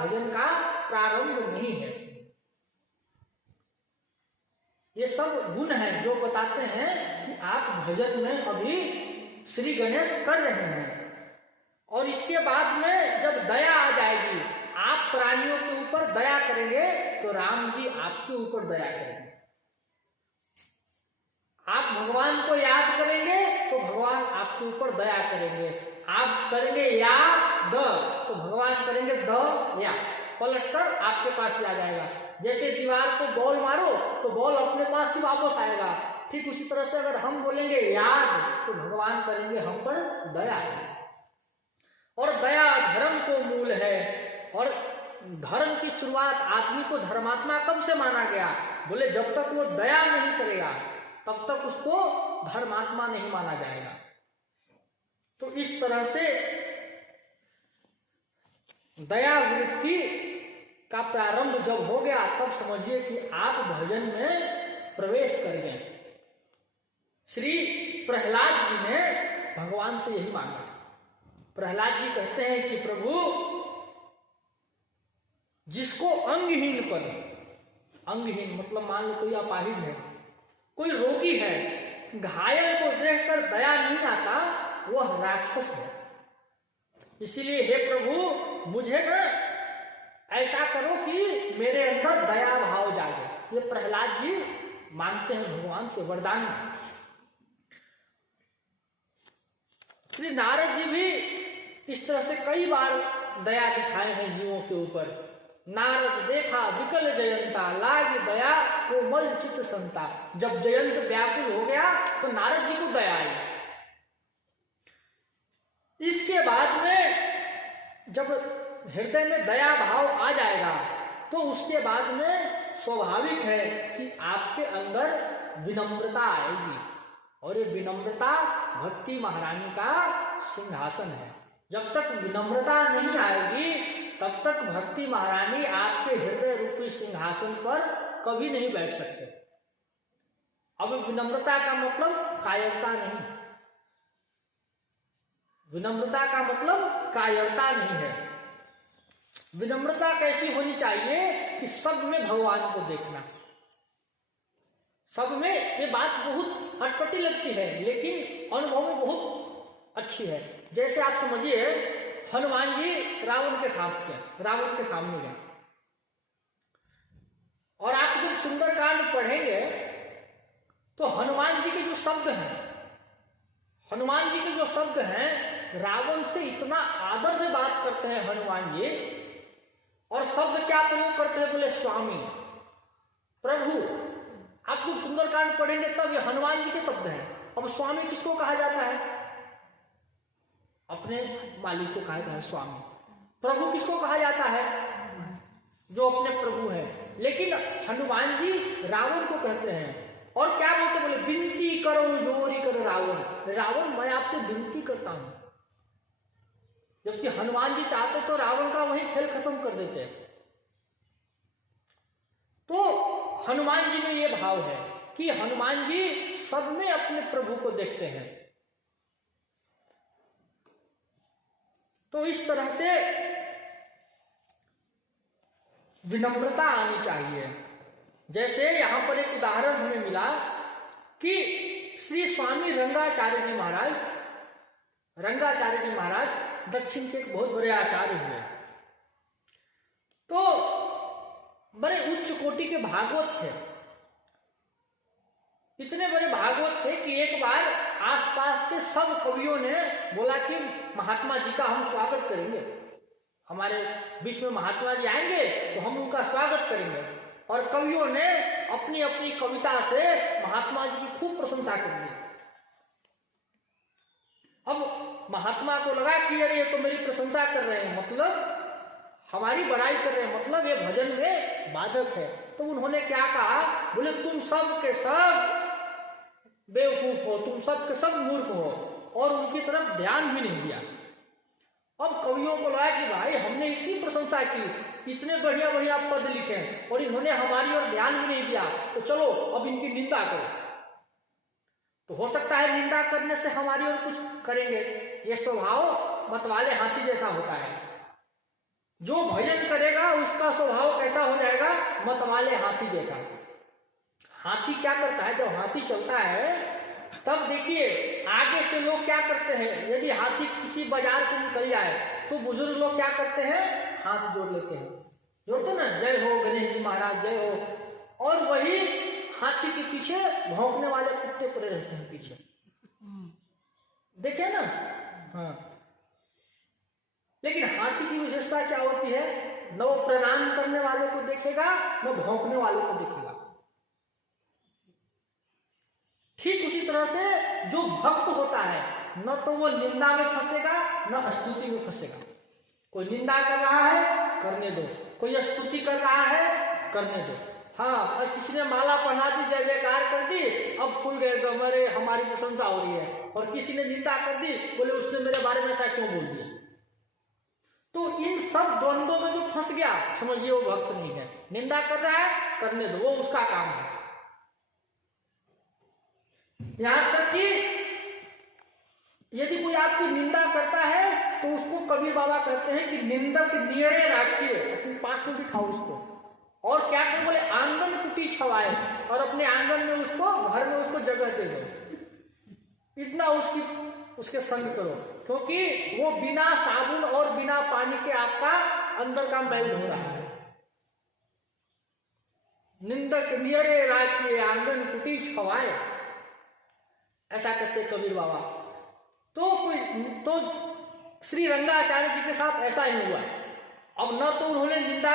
भजन का प्रारंभ नहीं है। ये सब गुण हैं जो बताते हैं कि आप भजन में अभी श्री गणेश कर रहे हैं। और इसके बाद में जब दया आ जाएगी, आप प्राणियों के ऊपर दया करेंगे तो राम जी आपके ऊपर दया करेंगे। आप भगवान को याद करेंगे तो भगवान आपके ऊपर दया करेंगे। आप करेंगे या द तो भगवान करेंगे द या, पलटकर आपके पास ही आ जाएगा। जैसे दीवार को बॉल मारो तो बॉल अपने पास ही वापस आएगा, ठीक उसी तरह से अगर हम बोलेंगे याद तो भगवान करेंगे हम पर दया। और दया धर्म को मूल है। और धर्म की शुरुआत आदमी को धर्मात्मा कब से माना गया? बोले जब तक वो दया नहीं करेगा तब तक उसको धर्मात्मा नहीं माना जाएगा। तो इस तरह से दया वृत्ति का प्रारंभ जब हो गया तब समझिए कि आप भजन में प्रवेश कर गए। श्री प्रहलाद जी ने भगवान से यही मांगा। प्रहलाद जी कहते हैं कि प्रभु, जिसको अंगहीन पर, अंगहीन मतलब मान लो कोई अपाहिज है, कोई रोगी है, घायल को देखकर दया नहीं आता, वह राक्षस है। इसीलिए हे प्रभु, मुझे ना ऐसा करो कि मेरे अंदर दया भाव जागे। ये प्रहलाद जी मांगते हैं भगवान से वरदान। श्री नारद जी भी इस तरह से कई बार दया दिखाए हैं जीवों के ऊपर। नारद देखा विकल जयंता, लाग दया कोमल चित संता। जब जयंत व्याकुल हो गया तो नारद जी को दया आई। इसके बाद में जब हृदय में दया भाव आ जाएगा तो उसके बाद में स्वाभाविक है कि आपके अंदर विनम्रता आएगी। और ये विनम्रता भक्ति महारानी का सिंहासन है। जब तक विनम्रता नहीं आएगी तब तक भक्ति महारानी आपके हृदय रूपी सिंहासन पर कभी नहीं बैठ सकते। अब विनम्रता का मतलब कायरता नहीं, विनम्रता का मतलब कायरता नहीं है। विनम्रता कैसी होनी चाहिए कि सब में भगवान को देखना। सब में, ये बात बहुत अटपटी लगती है लेकिन अनुभव में बहुत अच्छी है। जैसे आप समझिए हनुमान जी रावण के सामने गए और आप जब सुंदरकांड पढ़ेंगे तो हनुमान जी के जो शब्द हैं, रावण से इतना आदर से बात करते हैं हनुमान जी। और शब्द क्या प्रयोग करते हैं? बोले स्वामी, प्रभु। आप जब सुंदरकांड पढ़ेंगे तब ये हनुमान जी के शब्द हैं। अब स्वामी किसको कहा जाता है? अपने मालिक को कहा जाता है स्वामी। प्रभु किसको कहा जाता है? जो अपने प्रभु है। लेकिन हनुमान जी रावण को कहते हैं और क्या बोलते? बोले विनती करो जोरी करो रावण। रावण, मैं आपसे विनती करता हूं। जबकि हनुमान जी चाहते तो रावण का वही खेल खत्म कर देते। तो हनुमान जी में ये भाव है कि हनुमान जी सब में अपने प्रभु को देखते हैं। तो इस तरह से विनम्रता आनी चाहिए। जैसे यहां पर एक उदाहरण हमें मिला कि श्री स्वामी रंगाचार्य जी महाराज दक्षिण के एक बहुत बड़े आचार्य हुए। तो बड़े उच्च कोटि के भागवत थे। इतने बड़े भागवत थे कि एक बार आसपास के सब कवियों ने बोला कि महात्मा जी का हम स्वागत करेंगे, हमारे बीच में महात्मा जी आएंगे तो हम उनका स्वागत करेंगे। और कवियों ने अपनी अपनी कविता से महात्मा जी की खूब प्रशंसा कर दी। अब महात्मा को लगा कि अरे ये तो मेरी प्रशंसा कर रहे हैं, मतलब हमारी बड़ाई कर रहे हैं, मतलब ये भजन में बाधक है। तो उन्होंने क्या कहा? बोले तुम सब के सब बेवकूफ हो, तुम सब के सब मूर्ख हो, और उनकी तरफ ध्यान भी नहीं दिया। अब कवियों को लगा कि भाई हमने इतनी प्रशंसा की, इतने बढ़िया बढ़िया पद लिखे और इन्होंने हमारी ओर ध्यान भी नहीं दिया, तो चलो अब इनकी निंदा करो। तो हो सकता है निंदा करने से हमारी ओर कुछ करेंगे। ये स्वभाव मतवाले हाथी जैसा होता है। जो भजन करेगा उसका स्वभाव कैसा हो जाएगा? मतवाले हाथी जैसा। हाथी क्या करता है? जब हाथी चलता है तब देखिए आगे से लोग क्या करते हैं, यदि हाथी किसी बाजार से निकल जाए तो बुजुर्ग लोग क्या करते हैं? हाथ जोड़ लेते हैं, जोड़ते ना, जय हो गणेश जी महाराज जय हो। और वही हाथी के पीछे भौंकने वाले कुत्ते पड़े रहते हैं पीछे, देखे ना? हाँ। लेकिन हाथी की विशेषता क्या होती है? न वो प्रणाम करने वालों को देखेगा, न भौंकने वालों को देखेगा। ठीक उसी तरह से जो भक्त होता है, न तो वो निंदा में फंसेगा न स्तुति में फंसेगा। कोई निंदा कर रहा है करने दो, कोई स्तुति कर रहा है करने दो। हाँ, और किसी ने माला पहना दी, जय जयकार कर दी, अब फूल गए तो हमारे हमारी प्रशंसा हो रही है। और किसी ने निंदा कर दी, बोले उसने मेरे बारे में ऐसा क्यों बोल दिया। तो इन सब द्वंद्वों में जो फंस गया, समझिए वो भक्त नहीं है। निंदा कर रहा है करने दो, वो उसका काम है। यहां तक कि यदि कोई आपकी निंदा करता है तो उसको कबीर बाबा कहते हैं कि निंदक नियरे रखिए, अपने पास में बिठाओ उसको। और क्या करें? बोले आंगन कुटी छवाए, और अपने आंगन में उसको, घर में उसको जगह दे दो। इतना उसके संग करो, क्योंकि वो बिना साबुन और बिना पानी के आपका अंदर का मैल धो रहा है। निंदक नियरे रखिए, आंगन कुटी छवाए, ऐसा कहते कबीर बाबा। तो श्री रंगाचार्य जी के साथ ऐसा ही हुआ। अब न तो उन्होंने निंदा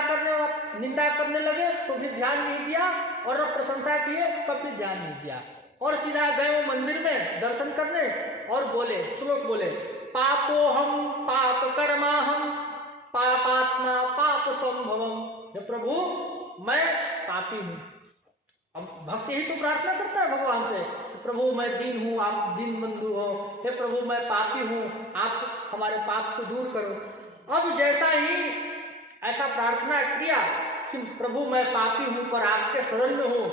करने लगे तो भी ध्यान नहीं दिया, और अब प्रशंसा किए तब भी ध्यान नहीं दिया, और सीधा गए वो मंदिर में दर्शन करने और बोले, श्लोक बोले, पापो हम पाप कर्मा हम पापात्मा पाप संभवम। हे प्रभु मैं पापी हूं। अब भक्त ही तो प्रार्थना करता है भगवान से, प्रभु मैं दीन हूं, आप दीन बंधु हो। हे प्रभु मैं पापी हूं, आप हमारे पाप को दूर करो। अब जैसा ही ऐसा प्रार्थना किया कि प्रभु मैं पापी हूं पर आपके शरण में हूं,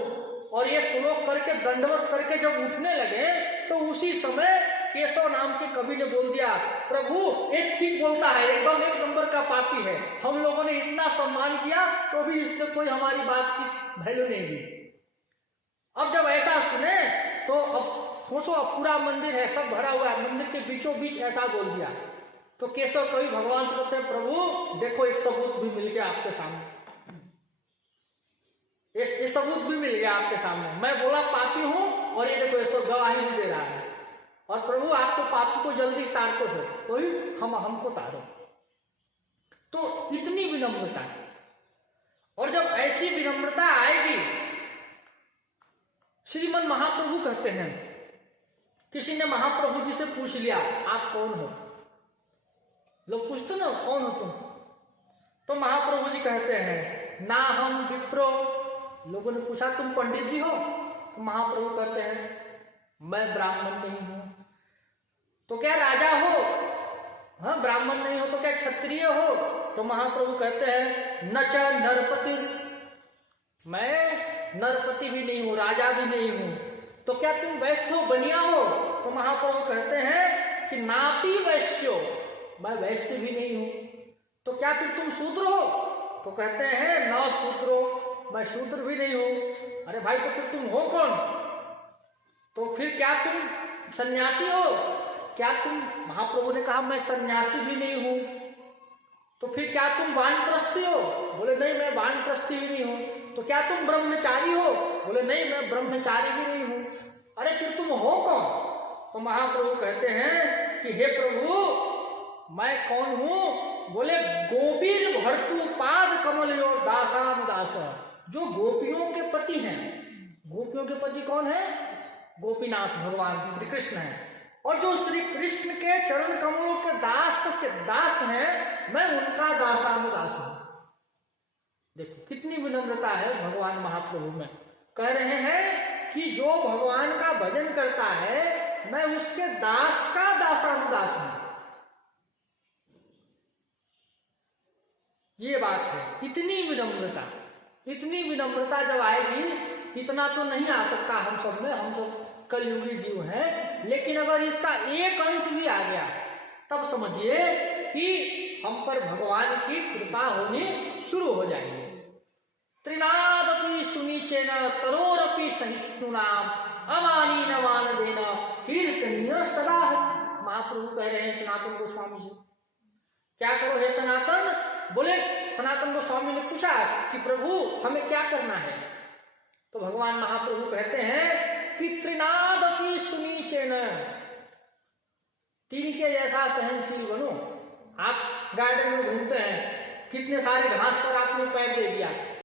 और ये श्लोक करके दंडवत करके जब उठने लगे तो उसी समय केशव नाम के कवि ने बोल दिया, प्रभु एक ठीक बोलता है, एकदम एक नंबर का पापी है। हम लोगों ने इतना सम्मान किया तो भी इसने कोई हमारी बात की वैल्यू नहीं दी। अब जब ऐसा सुने तो अब सोचो, अब पूरा मंदिर है, सब भरा हुआ है, मंदिर के बीचों बीच ऐसा बोल दिया। तो केशव कवि भगवान से कहते हैं, प्रभु देखो एक सबूत भी मिल गया आपके सामने, ये सबूत भी मिल गया आपके सामने। मैं बोला पापी हूं और ये देखो ऐसा गवाही भी दे रहा है। और प्रभु आप तो पापी को जल्दी तारते हो, तो हमको तारो। तो इतनी विनम्रता, और जब ऐसी विनम्रता आएगी, श्रीमन महाप्रभु कहते हैं, किसी ने महाप्रभु जी से पूछ लिया आप कौन हो, लोग पूछते ना कौन हो तुम, तो महाप्रभु जी कहते हैं ना हम विप्रो। लोगों ने पूछा तुम पंडित जी हो, तो महाप्रभु कहते हैं मैं ब्राह्मण नहीं हूं। तो क्या राजा हो? हाँ, ब्राह्मण नहीं हो तो क्या क्षत्रिय हो? तो महाप्रभु कहते हैं न च नरपति, मैं नरपति भी नहीं हूं, राजा भी नहीं हूं। तो क्या तुम वैश्य हो, बनिया हो? तो महाप्रभु कहते हैं कि नापी वैश्यो, मैं वैश्य भी नहीं हूं। तो क्या फिर तुम शूद्र हो? तो कहते हैं न शूद्रो, मैं शूद्र भी नहीं हूं। अरे भाई तो फिर तुम हो कौन? तो फिर क्या तुम सन्यासी हो? क्या तुम, महाप्रभु ने कहा मैं सन्यासी भी नहीं हूं। तो फिर क्या तुम वानप्रस्थी हो? बोले नहीं मैं वानप्रस्थी भी नहीं हूं। तो क्या तुम ब्रह्मचारी हो? बोले नहीं मैं ब्रह्मचारी भी नहीं हूं। अरे फिर तुम हो कौन? तो महाप्रभु कहते हैं कि हे प्रभु मैं कौन हूं? बोले गोपीर भर्तु पाद कमल और दासाम दास, जो गोपियों के पति हैं। गोपियों के पति कौन है? गोपीनाथ भगवान श्री कृष्ण है। और जो श्री कृष्ण के चरण कमलों के दास हैं, मैं उनका दासानुदास हूं। देखो कितनी विनम्रता है भगवान महाप्रभु में। कह रहे हैं कि जो भगवान का भजन करता है मैं उसके दास का दासानुदास हूं। ये बात है, इतनी विनम्रता जब आएगी, इतना तो नहीं आ सकता हम सब में, हम सब कलयुगी जीव हैं। लेकिन अगर इसका एक अंश भी आ गया तब समझिए कि हम पर भगवान की कृपा होनी शुरू हो जाएगी। त्रिनादपि सुनीचेन तरोरपि सहिष्णुनाम अमानी न मान देना कीर्तनीय सदा। महाप्रभु कह रहे हैं सनातन गोस्वामी जी, क्या करो हे सनातन? बोले सनातन गोस्वामी ने पूछा कि प्रभु हमें क्या करना है? तो भगवान महाप्रभु कहते हैं कि त्रिनादपि सुनीचेन, तीन के जैसा सहनशील बनो। आप गार्डन में घूमते हैं, कितने सारे घास पर आपने पैर दे दिया,